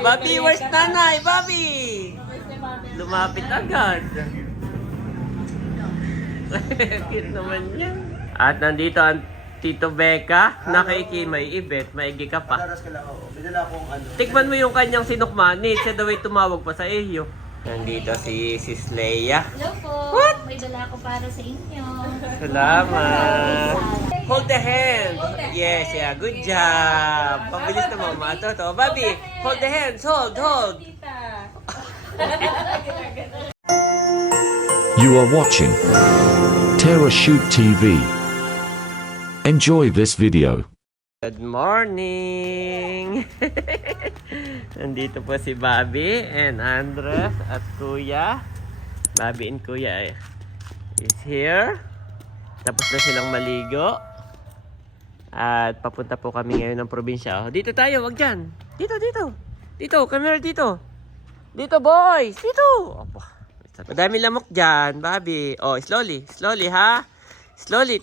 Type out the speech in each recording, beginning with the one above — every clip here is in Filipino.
Bobby, where's nanay? Bobby! Lumapit agad. Cute naman yan. At nandito ang Tito Becca. Nakikimay ibet. Maigi ka pa. Madalas ka lang ako. Binala akong ano. Tikman mo yung kanyang sinukmanit. Siya daw ay tumawag pa sa iyo. Nandito si Sis Leia. Hello po. What? May dala ko para sa inyo. Salamat. Hold the hands. Yes, yeah. Good job. Pabilis na mama. Ito. Bobby, hold the hands. Hold. You are watching Terra Shoot TV. Enjoy this video. Good morning! Nandito po si Bobby and Andres at Kuya. Bobby and Kuya is here. Tapos na silang maligo. At papunta po kami ngayon ng probinsya. Oh, dito tayo, wag dyan. Dito. Dito, come here dito. Dito boys, dito. Opo. Madami lamok dyan, Bobby. Oh, slowly ha. Slowly.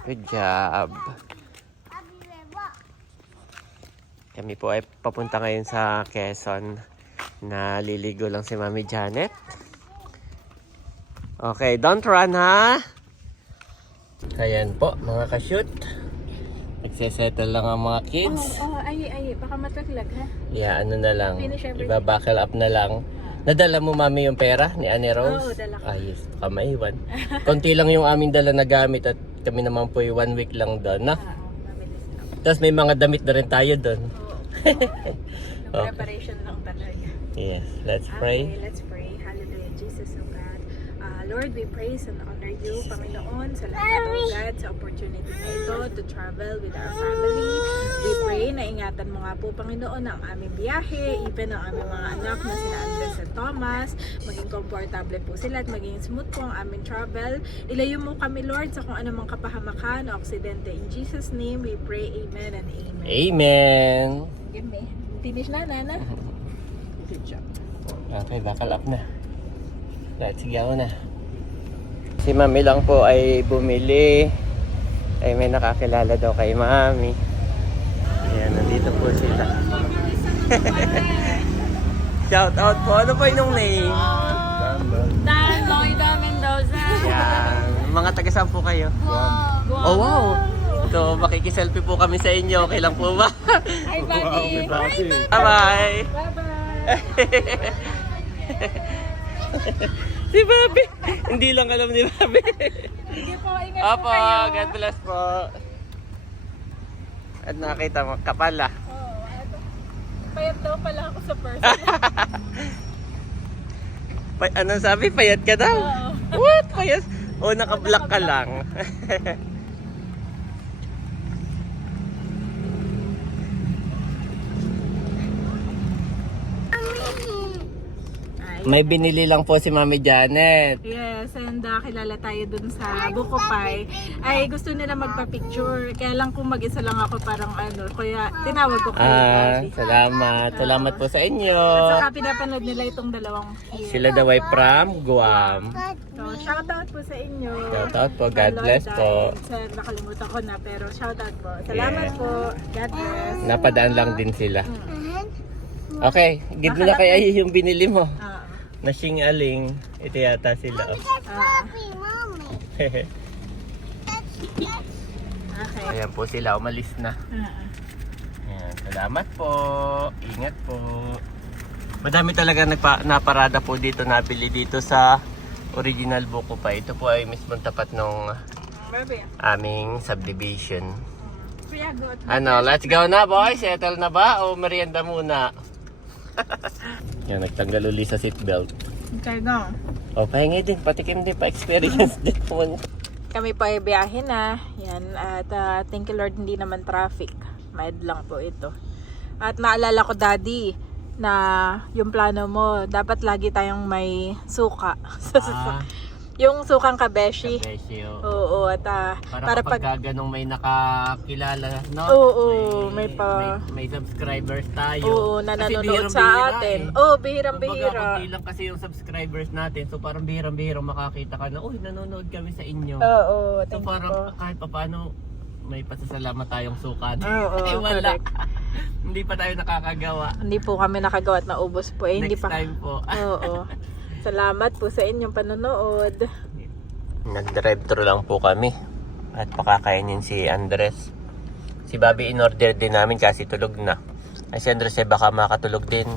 Good job. Kami po ay papunta ngayon sa Quezon. Naliligo lang si Mami Janet. Okay, don't run ha. Ayan po, mga ka-shoot. Nagsesettle lang ang mga kids. Ay, baka mataglag ha. Yeah, ano na lang. Finish everything. Iba-buckle up na lang. Nadala mo mami yung pera ni Annie Rose? Oo, dala ko. Ayos, baka maiwan. Konti lang yung aming dala na gamit at kami naman po yung 1 week lang doon, no? Mabilis lang. Tapos may mga damit na rin tayo doon. Yung preparation lang talaga. Yes, let's pray. Okay, let's pray. Hallelujah, Jesus, oh God. Lord, we praise and honor you, Panginoon, sa lahat, oh God, sa opportunity na ito to travel with our family. We pray na ingatan mo nga po, Panginoon, ang aming biyahe, even ang aming mga anak na sila Andres at Thomas. Maging komportable po sila at maging smooth po ang aming travel. Ilayo mo kami, Lord, sa kung anumang kapahamakan o aksidente. In Jesus' name, we pray, amen and amen. Amen! Give me. Finish na, Nana. Good job. Okay, buckle up na. Let's go na. Si Mami lang po ay bumili. Ay may nakakilala daw kay Mami. Ayan, nandito po sila. Shout out po. Ano po yung name? Dan Loida Mendoza. Yan. Mga taga saan po kayo? Oh wow! So makikiselfie po kami sa inyo. Okay lang po ba? Hi, Bobby. Bye-bye! Si Bobby! Hindi lang alam ni Bobby. Sige po, ingat Opo, po kayo. God bless po. At nakita mo, kapala. Payat daw pala ako sa person. Anong sabi? Payat ka daw? Oo. What? Payat? O, naka-block ka lang. May binili lang po si Mami Janet. Yes, and kilala tayo dun sa Bukopay. Ay, gusto nila magpa-picture. Kaya lang kung mag-isa lang ako parang ano. Kaya tinawag ko kayo. Bobby. Salamat. Salamat po sa inyo. At saka pinapanood nila itong dalawang here. Sila daw ay from Guam. So, shoutout po sa inyo. Shoutout po. God Sa bless Lord po. Dahil, Sir, nakalimutan ko na pero shoutout po. Salamat Yeah. po. God bless. Napadaan lang din sila. Okay, give mo na kaya yung binili mo. Na Sing-aling. Ito yata sila. Oh. Okay. Ayan po sila. Umalis na. Ayan, salamat po. Ingat po. Madami talaga naparada po dito. Nabili dito sa original buko pa. Ito po ay mismong tapat ng Bobby. aming subdivision. Kuya, go. Ano, let's go na boys. Settle na ba? O merienda muna? Yan, nagtanggal uli sa seatbelt. Okay, go. O, pahingi din. Patikim din. Pa-experience din po. Kami pa ay biyahe na. Yan. At thank you Lord, hindi naman traffic. Mild lang po ito. At naalala ko, Daddy, na yung plano mo, dapat lagi tayong may suka. Yung sukang kabeshi. Kabesyo. Oo, at Para pag ganong may nakakilala, no? Oo, may may subscribers tayo. Oo, na nanonood sa atin. Oo, bihirang-bihira. Kumbaga, konti lang kasi yung subscribers natin. So parang bihirang-bihirang makakita ka na, uy, nanonood kami sa inyo. Oo, So thank you parang po. kahit paano may pasasalamat tayong sukat. Oo, Wala. correct. Hindi pa tayo nakakagawa. Hindi po kami nakagawa at naubos po. Hindi Next pa. time po. Oo. Salamat po sa inyong panonood. Nag-drive-thru lang po kami. At pakakainin si Andres. Si Bobby in-order din namin kasi tulog na. Ay si Andres ay baka makatulog din.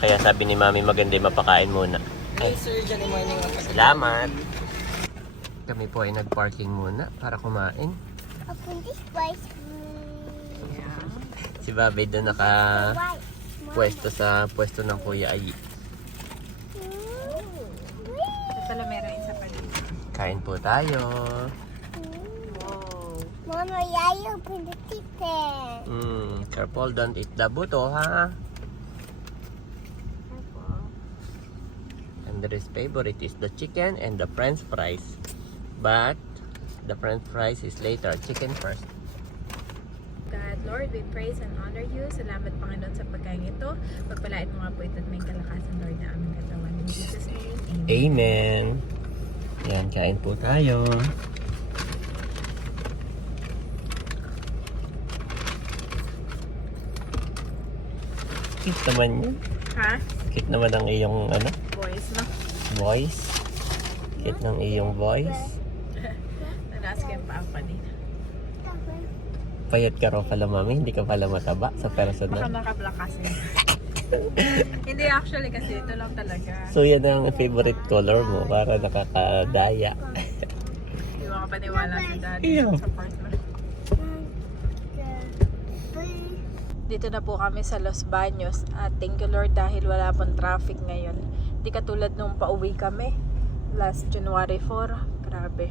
Kaya sabi ni Mami maganda yung mapakain muna. Ay, salamat. Kami po ay nag-parking muna para kumain. Si Bobby doon pwesto sa pwesto ng Kuya Ayi. Pala meron isa pa dito. Kain po tayo. Wow. Mama, yayo open the chicken. Careful, don't eat the buto, ha? Andres' favorite is the chicken and the french fries. But the french fries is later. Chicken first. God, Lord, we praise and honor you. Salamat, Panginoon, sa pagkain ito. Pagpalain mo nga po ito at may kalakasan, Lord, na aming katawan. In Jesus' name, amen. Amen. Yan, kain po tayo. Cute naman yun. Ha? Cute naman ang iyong Boys, no? voice. Cute ng iyong voice. Nanaas ko yung paa ko kanina. Payat ka raw pala, Mami. Hindi ka pala mataba sa Baka personal. nakablock kasi. Hindi, actually, kasi ito lang talaga. So yan ang favorite color mo para nakakadaya. Hindi mo kapaniwala sa daddy. Ew. Support mo. Dito na po kami sa Los Baños at thank you Lord dahil wala pong traffic ngayon. Hindi katulad nung pauwi kami last January 4. Grabe.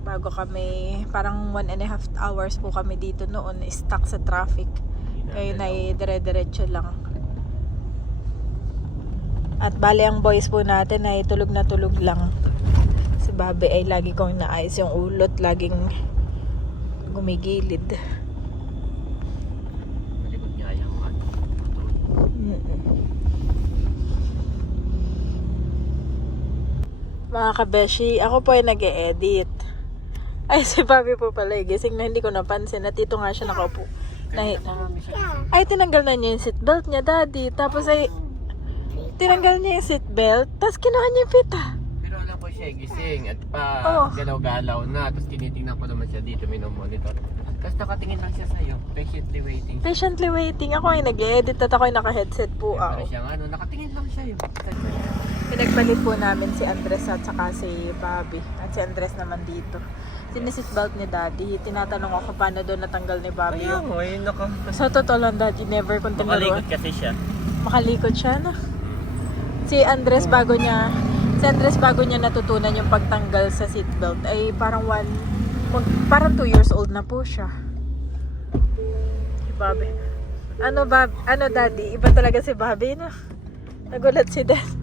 Bago kami, parang 1.5 hours po kami dito noon, stuck sa traffic. Ngayon ay dire-diretso lang. At bali ang boys po natin ay tulog na tulog lang. Si Bobby ay lagi kong naayos yung ulot, laging gumigilid. Mga kabeshi, ako po ay nag-e-edit. Ay, si Bobby po pala gising na hindi ko napansin at ito nga siya nakaupo. Ay, tinanggal na niya yung seatbelt niya, daddy. Tapos ay, tinanggal niya yung seatbelt, tapos kinuha niya yung pita. Pero alam ko siya gising at Oh. galaw-galaw na. Tapos tinitingnan ko naman siya dito, minomonitor. Tapos nakatingin lang siya sa'yo, patiently waiting. Patiently waiting. Ako ay nag-edit at ako ay naka-headset po Para ako. siyang nakatingin lang siya yun. Pinagpalit po namin si Andres at saka si Bobby. At si Andres naman dito. Sinisitbelt ni Daddy. Tinatanong ako paano doon natanggal ni Bobby Ayaw yung... mo, ayun naka. Sa totoo lang, Daddy, never kong tinuruan. Makalikot kasi siya. Makalikot siya, no? Si Andres bago niya natutunan yung pagtanggal sa seatbelt ay parang parang 2 years old na po siya. Si Bobby. Ano Daddy? Iba talaga si Bobby, no? Nagulat si Dad.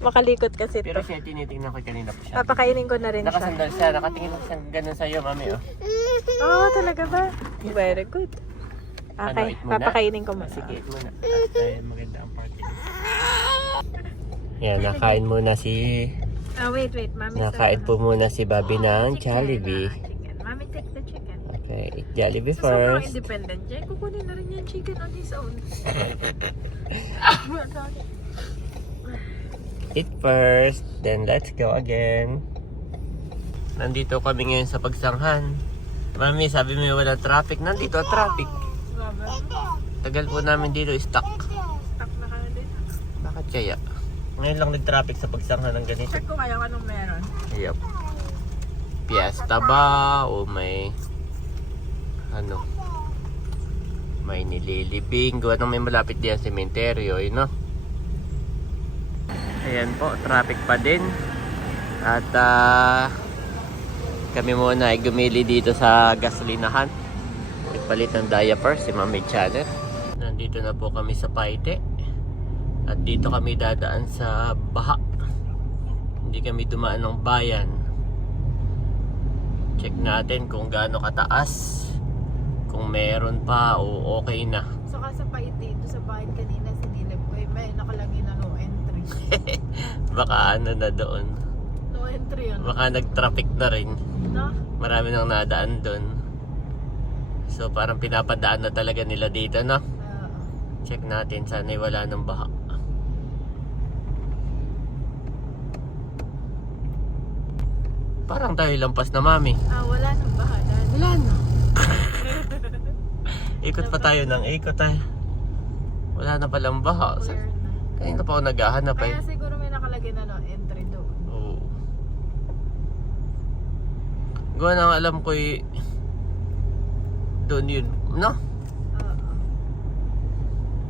Makalikot kasi Pero to. siya, tinitingnan ko kanina po siya. Papakainin ko na rin siya. Nakasandal siya, nakatingin lang siya ganun sa'yo, Mami, oh. Oo, talaga ba? Very good. Okay, eat muna? papakainin ko muna. Sige, eat muna. At maganda ang party. Yan, nakain muna si... Wait. Mami. Nakain po muna si Bobby ng Jollibee. Chicken. Mami, take the chicken. Okay, eat Jollibee So, sobrang first. independent niya. Kukunin na rin niya yung chicken on his own. Eat first, then let's go again. Nandito kami ngayon sa Pagsanghan. Mami, sabi mo wala traffic. Nandito traffic. Tagal po namin dito, stuck. Stuck na ka na din. Bakit kaya? Ngayon lang nag-traffic sa Pagsanghan ng ganito. Check ko kaya anong meron. Yup. Fiesta ba? O may... May nililibing. Gawa nang may malapit diyan sementeryo, yun, no? Ayan po, traffic pa din. At kami muna ay gumili dito sa gasolinahan. Nagpalit ng diaper si Mami Janet. Nandito na po kami sa Paite. At dito kami dadaan sa Baha. Hindi kami dumaan ng bayan. Check natin kung gaano kataas. Kung meron pa o okay na. Saka sa Paite, dito sa bahay kanina sinilip ko, may nakalagay na no entry. Baka ano na doon. No entry yun. Baka nag-traffic na rin. No? Marami nang nadaan dun. So parang pinapadaan na talaga nila dito, no? Check natin, sana'y wala nang baha. Parang tayo lampas na, Mami. Wala nang bahalan. Wala na. Ikot pa tayo ng ikot eh. Wala na palang baha. Kanina pa ako naghahanap eh. Kaya siguro may nakalagay na entry doon. Oo. Gawa na alam ko doon yun, no?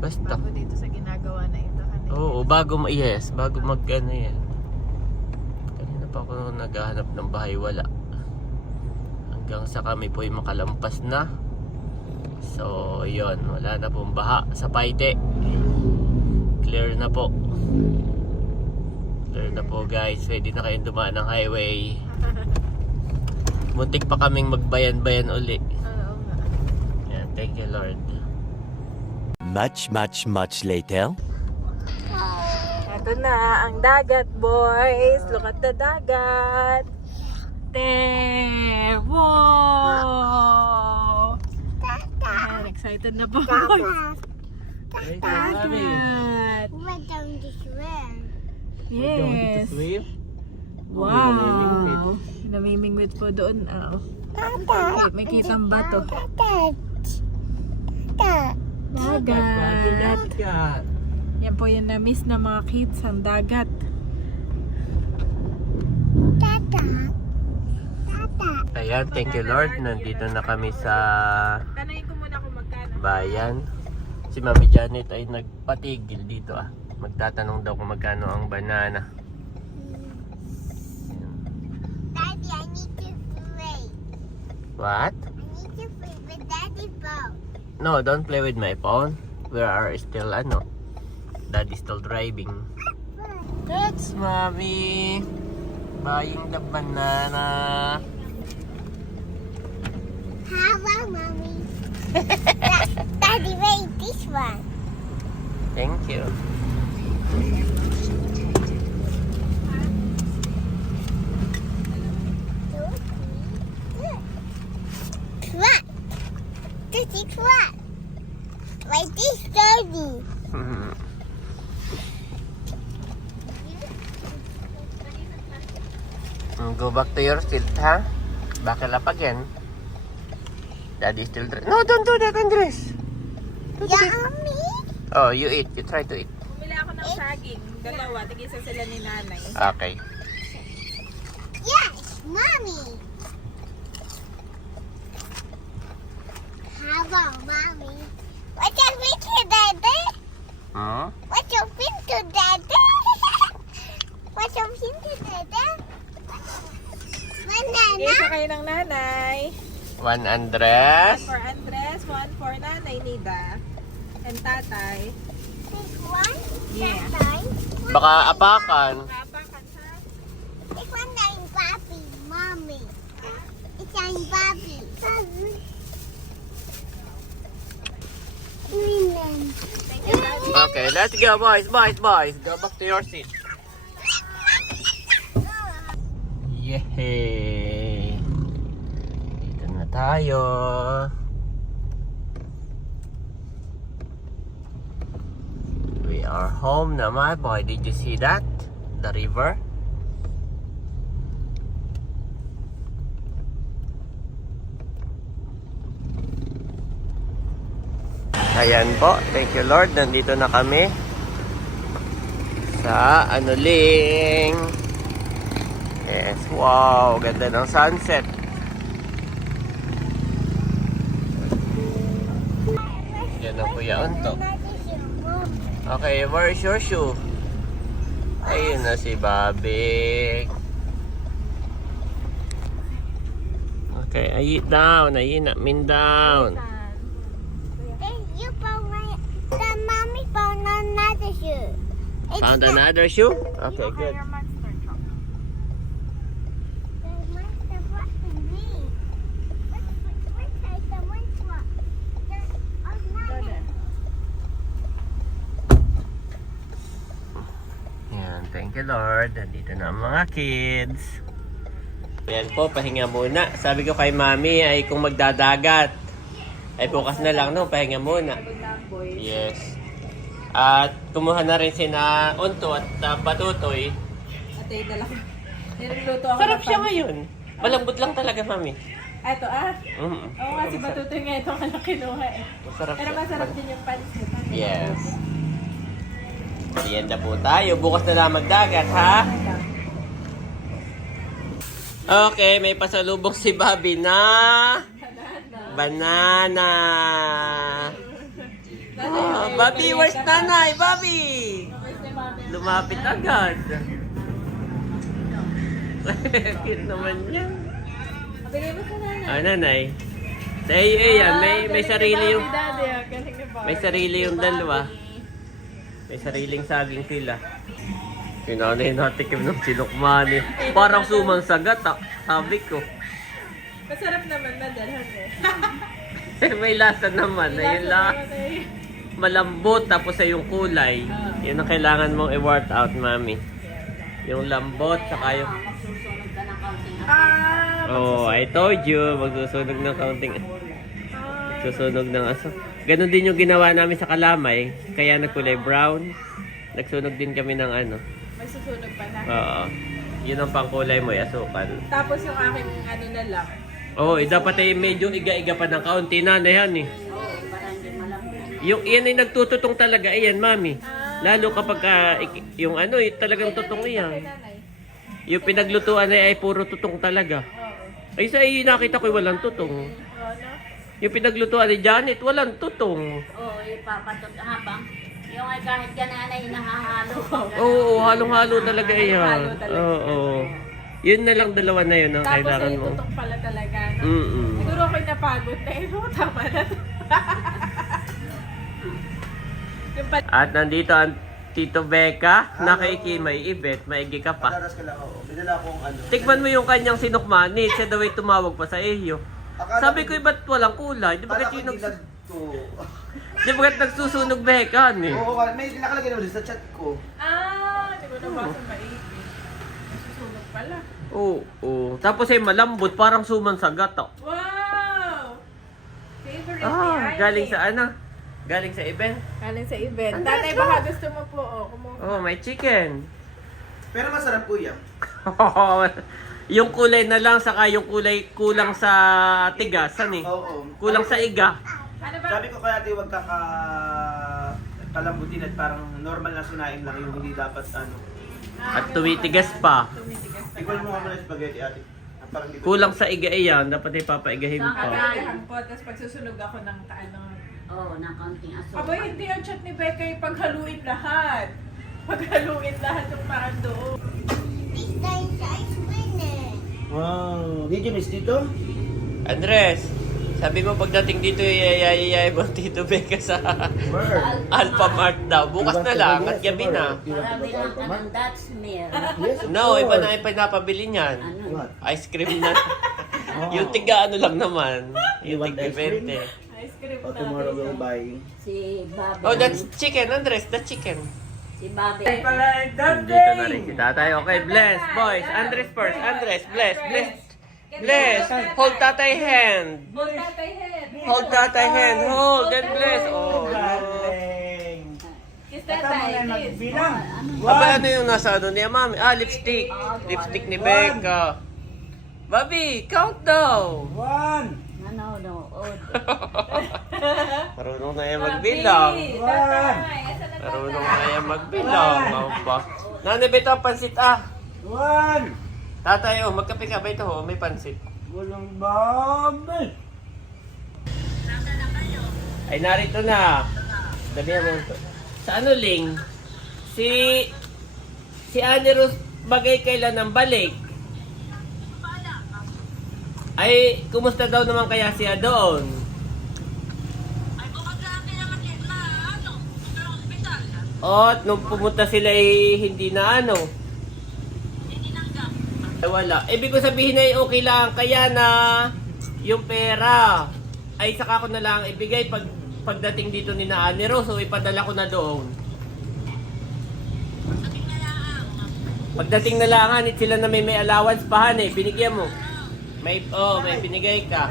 Basta. Bago dito sa ginagawa na ito. Oo, bago mag-ano yan. Kanina pa ako naghahanap ng bahay, wala. Hanggang sa kami po ay makalampas na. So, yun. Wala na pong baha sa Paite. Clear na po. Clear na po, guys. Pwede na kayong dumaan ng highway. Muntik pa kaming magbayan-bayan uli. Oo nga. Yan, thank you, Lord. Much later. Ito na ang dagat, boys. Look at the dagat. There! Wow! Ayan, excited na po, boys. Dagat! We're going to swim. Yes. Wow! Namimingwit po doon. Okay, may kitang bato. Dagat. Yan po yung na-miss na mga kids ang dagat. Ayan, thank you, Lord. Nandito na kami sa Tanayin ko muna kung magkano. bayan. Si Mami Janet ay nagpatigil dito Magtatanong daw kung magkano ang banana. Daddy, I need to play. What? I need to play with Daddy's boat. No, don't play with my phone. We are still Daddy's still driving. That's Mommy buying the banana. Hello, Mommy. Daddy, wait, this one. Thank you. Truck. This is truck. Wait, this Daddy. Go back to your seat, huh? Buckle up again. Daddy still No, don't do that, Andres. Yummy. Oh, you eat. You try to eat. Bumili ako ng saging. Dalawa. Tigisa sila ni nanay. Okay. Yes, Mommy. Hello, Mommy. What's your picture, Daddy? Hmm? What's your picture, Daddy? What's your picture, Daddy? Banana. Isa kayo ng nanay. One Andres. One for Andres, one for nanay Nida. And tatay. This one. Yeah. This one. Baka apakan. Kapakan ha? This one named Bobby, Mommy. It's named Bobby. Thank you, Daddy. Okay, let's go, boys. Go back to your seat. Yehey! Dito na tayo. We are home na, my boy. Did you see that? The river? Ayan po. Thank you, Lord. Nandito na kami sa Anuling. Yes, wow, ganda ng sunset. Yan ang Kuya Unto. Okay, where is your shoe? Ayun na si Bobby. Okay, ayun down, ayun na, min down. You found the Mommy found another shoe. Found another shoe? Okay, good. Yan, thank you, Lord. Nandito na ang mga kids. Ayan po, pahinga muna. Sabi ko kay Mami ay kung magdadagat, ay bukas na lang, no? Pahinga muna. Yes. At kumuha na rin sina Unto at Batutoy. At ay dala ko. Niluluto ako. Sarap siya ngayon. Malambot lang talaga, Mami. Ito Mm. Oo nga, si Batutoy nga ito ang kinuha eh. Masarap Pero siya. masarap din yung panis. Yes. Merienda po tayo. Bukas na lang magdagat, ha? Okay, may pasalubong si Bobby na banana. Oh, Bobby, where's nanay? Bobby! Lumapit agad. Cute naman yan. Bigay mo sa nanay. Ah, nanay. Sa iyo, yan. May sarili yung... May sarili yung dalawa. May sariling saging sila. Sinanay natikim ng sinukmani. Parang sumansagat, sabi ko. Masarap naman na dalhan eh. May lasa naman. Ayun lang. Malambot tapos ay yung kulay. Yun ang kailangan mong i-work out, Mami. Yung lambot, saka yung... Oh, I told you. Magsusunog ng kaunting... Magsusunog ng aso. Ganon din yung ginawa namin sa Kalamay. Kaya nagkulay brown. Nagsunog din kami ng ano. May susunog pa na. Oo. Yun ang pangkulay mo, asukal. Tapos yung aking ano na lang. Oo, dapat ay medyo iga-iga pa ng kaunti na yan eh. Yung yan ay nagtututong talaga, ayan, Mami. Lalo kapag yung ano, talagang tutong yan. Yung pinaglutuan ay puro tutong talaga. Ay sa iyo nakita ko walang tutong. Yung pinaglutuan ni Janet, walang tutong. Oo, ipapatot habang yung ay kahit ganaan ay nahahalo. Oo, halong-halo talaga yan. Halo talaga. Oo. Yun na lang dalawa na yun ang Tapos kailangan ay mo. tutok pala talaga. No? Mm-mm. Siguro ako'y napagod na eh. Tama na to. Yung At nandito ang Tito Becca, nakikimay ibet, maigi ka pa. Padaras ka lang ako. Binala akong ano. Tikman mo yung kanyang sinukmani, siya daw ay tumawag pa sa iyo. Sabi ko, ba't walang kulay? Di ba Kala kasi ko hindi Di ba nagsusunog Becca eh? Oo, may nakalagay naman sa chat ko. Di ko nabasa maigi. Nasusunog pala. Oo. Tapos ay malambot, parang sumansagat. Wow! Favorite ni Ivy. Galing sa ano? Galing sa event? Galing sa event. Ang Tatay, taas baka ko. gusto mo po. Kumuha. Oh, may chicken. Pero masarap kuya. Yung kulay na lang, saka yung kulay kulang sa tigasan eh. Oo. Kulang sa iga. Ano ba? Sabi ko kaya di wag ka palambutin at parang normal na sunain lang yung hindi dapat ano. At tumitigas pa. Tumitigas pa. Ikaw mo nga muna yung spaghetti ate. Parang di ba? Kulang sa iga iyan, dapat ay papaigahin pa. Kagayahan po, tapos pagsusunog ako ng ano. Oo, ng kaunting asukal. Aba, hindi ang chat ni Becca yung paghaluin lahat. Paghaluin lahat yung parang doon. This time size winner. Wow. Did you miss dito? Andres, sabi mo pagdating dito iyayayay mo Tito Becca sa Where? Alpha Mart daw. Bukas na lang at gabi na. Marami lang ka ng Dutch meal. Yes, of No, iba course. na yung pinapabili niyan. Ano? What? Ice cream na. Yung tiga ano lang naman. Yung You want tiga ice cream? 20. Ice cream Oh, tomorrow we'll natin. buy. Si Bobby. Oh, that's chicken, Andres. That's chicken. Si Bobby. Dito na rin si tatay. Okay, bless, boys. Andres first. Andres, bless, bless. Bless. Hold tatay hand. Hold tatay head. Hold tatay hand. Hold, then bless. Oh, no. Kiss tatay. Kiss. Aba, ano yung nasa ano niya, mami? Ah, lipstick. Lipstick ni Becca. Bobby, count daw. No. Marunong na yan magbilang. Tatay. Asa na Marunong tatay? na yan magbilang. Mapa. Nanay, ito ang pansit ah. Tatay, oh, magkape ka ba ito? Oh, may pansit. Ay, narito na. Damihan mo ito. Sa ano, Ling? Si Annie Rose bagay kailan ng balik? Ay, kumusta daw naman kaya siya doon? At nung pumunta sila hindi na ano? Ay, wala. Ibig ko sabihin ay okay lang. Kaya na yung pera ay saka ko na lang ibigay pagdating dito ni na Annie Rose. So ipadala ko na doon. Pagdating na lang, hanit sila na may allowance pa, eh. Binigyan mo. May binigay ka.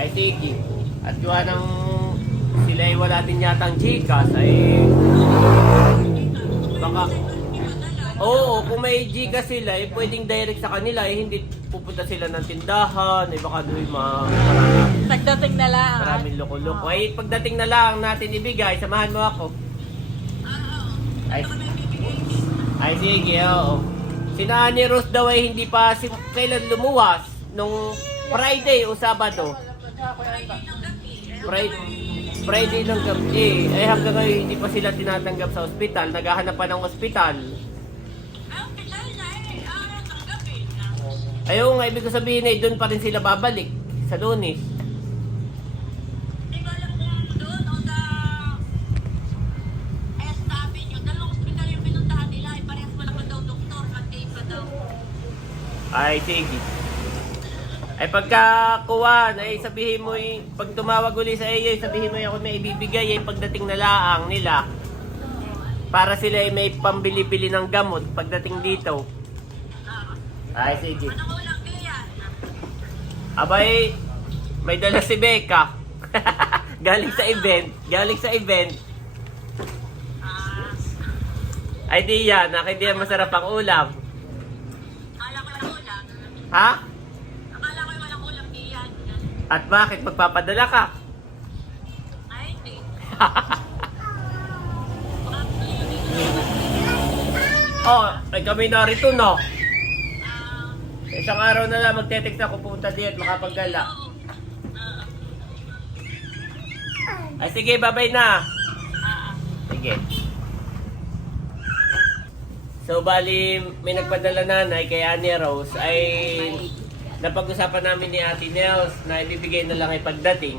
Ay, sige. At gawa ng sila ay wala din yatang Gcash, ay baka, oo, kung may Gcash sila, eh, pwedeng direct sa kanila, eh, hindi pupunta sila ng tindahan, eh, baka doon Pagdating na lang. maraming loko-loko. Ay, pagdating na lang natin ibigay, samahan mo ako. Ay sige, oo. Si Nani Rose daw ay hindi pa kailan lumuwas, nung Friday o Sabado. Friday ng gabi. Ay hanggang ngayon hindi pa sila tinatanggap sa ospital. Naghahanap pa ng ospital. Ayaw nga, ibig ko sabihin ay doon pa rin sila babalik sa Lunes. Ay, sige. Ay pagkakuha, ay sabihin mo, pag tumawag uli sa iyo, sabihin mo ako may ibibigay, ay pagdating na laang nila. Para sila ay may pambili-bili ng gamot pagdating dito. Ay, sige. Abay, may dala si Becca. Galing sa event. Ay, di yan. Di yan masarap ang ulam. Ha? Akala ko walang ulam diyan. At bakit? Magpapadala ka? Ay, hindi. Oh, ay kami narito, no? Isang araw na lang magte-text ako pupunta diyan at makapaggala. Ay sige, bye-bye na. Sige. So bali, may nagpadala nanay kay Annie Rose ay napag-usapan namin ni Ate Nels na ibibigay na lang ay pagdating.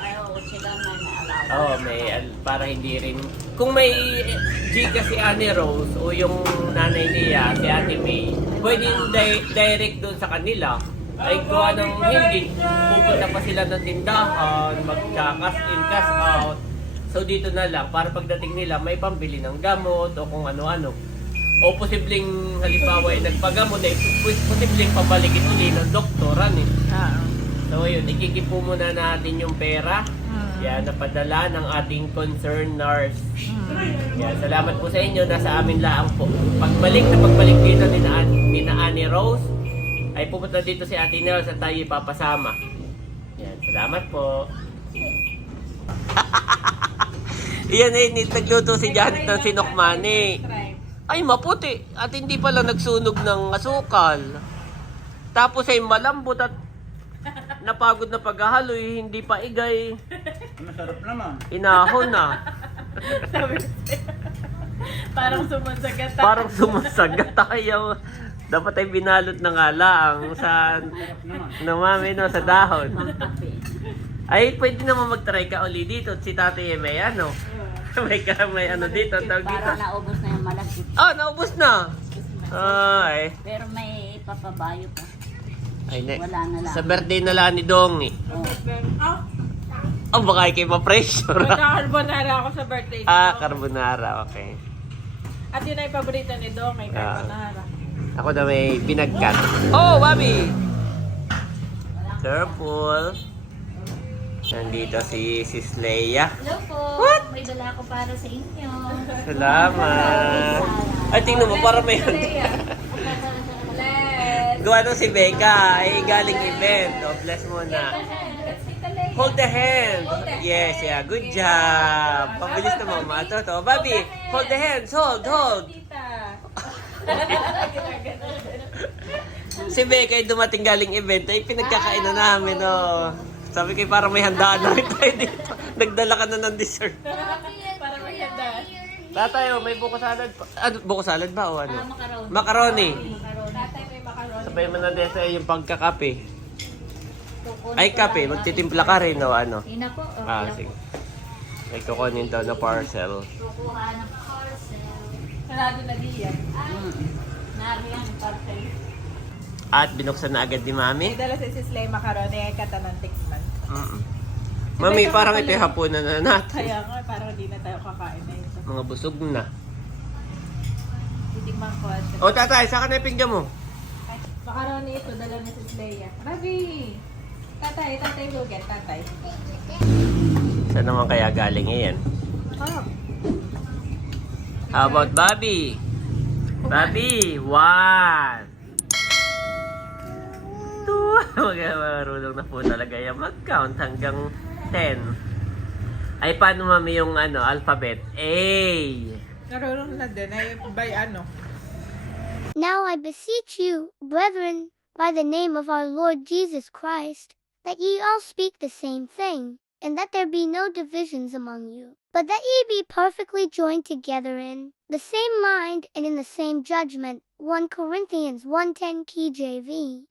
Ay, oo, sila na naalaw. Oo, para hindi rin. Kung may Gcash si Annie Rose o yung nanay niya, si Ate May, pwedeng direct doon sa kanila. Ay gawa ng hindi. Pupunta pa sila ng tindahan, magka-cash in, cash out. So dito na lang, para pagdating nila, may pambili ng gamot o kung ano-ano. O posibleng halimbawa ay nagpagamot, ay posibleng pabalikin uli ng doktoran eh. So yun, ikikipo muna natin yung pera. Yan, napadala ng ating concerned nurse. Yan, salamat po sa inyo, nasa amin laang po. Pagbalik dito ni na Annie Rose, ay pupunta dito si Ate Nels at tayo ipapasama. Yan, salamat po. Yan eh, nagluto si Janet ng sinokmani. Ay, maputi. At hindi pala nagsunog ng asukal. Tapos ay malambot at napagod na paghahaloy, hindi pa igay. Masarap naman. Inahon na. Parang sumasagat. Parang sumasagat tayo. Dapat ay binalot na nga lang sa namami no, sa dahon. Ay, pwede naman mag-try ka uli dito. Si Tatay may ano. may ano dito. Tawag dito. Para naubos na yung malagkit. Ah, naubos na. Ay. Pero may papabayo pa. Ay, Wala na lang. sa birthday na lang ni Dong eh. Oh, baka kayo ma-pressure. Magka-carbonara ako sa birthday ko. Carbonara, okay. At yun ay paborito ni Dong, may carbonara. Ako na may binagkat. Oh, Bobby! Careful. Nandito si Sis Leia. Hello po. What? May dala ko para sa inyo. Salamat. Ay, tingnan mo, para may gawa nung si Becca. Ay, galing event. Oh, bless mo na. Hold the hand. Yes, yeah. Good job. Pabilis na mama. Ito. Bobby, hold the hands. Hold. Si Becca ay dumating galing event. Ay, pinagkakainan namin, oh. Sabi kayo parang may handaan na rin tayo dito. Nagdala ka na ng dessert. Para maganda. Tatay, oh, may buko salad pa. Buko salad ba o ano? Macaroni. Tatay may macaroni. Sabay mo na desa yung pagkakape. Ay, kape. Magtitimpla ka rin o ano? Ina po. Okay. Sige. May kukunin daw na parcel. Kukuha ng parcel. Sarado na diyan. Nariyan yung parcel. At binuksan na agad ni Mami. May dala si Sisley macaroni ay katanang tikman. Mami, parang ito yung hapunan na natin. Kaya nga, parang hindi na tayo kakain na ito. Mga busog na. Titikman ko at O tatay, saan ka na yung pinggan mo? ay, macaroni ito, dala ni Sis Leia. Bobby! Tatay, lugat, tatay. Saan naman kaya galing yan? Oh, How about Bobby? Bobby, 1, 2. Marunong na po talaga yan mag-count hanggang 10. Ay, paano mami yung alphabet? A. narurong na din ay by ano. Now I beseech you, brethren, by the name of our Lord Jesus Christ, that ye all speak the same thing, and that there be no divisions among you, but that ye be perfectly joined together in the same mind and in the same judgment. 1 Corinthians 1:10 KJV.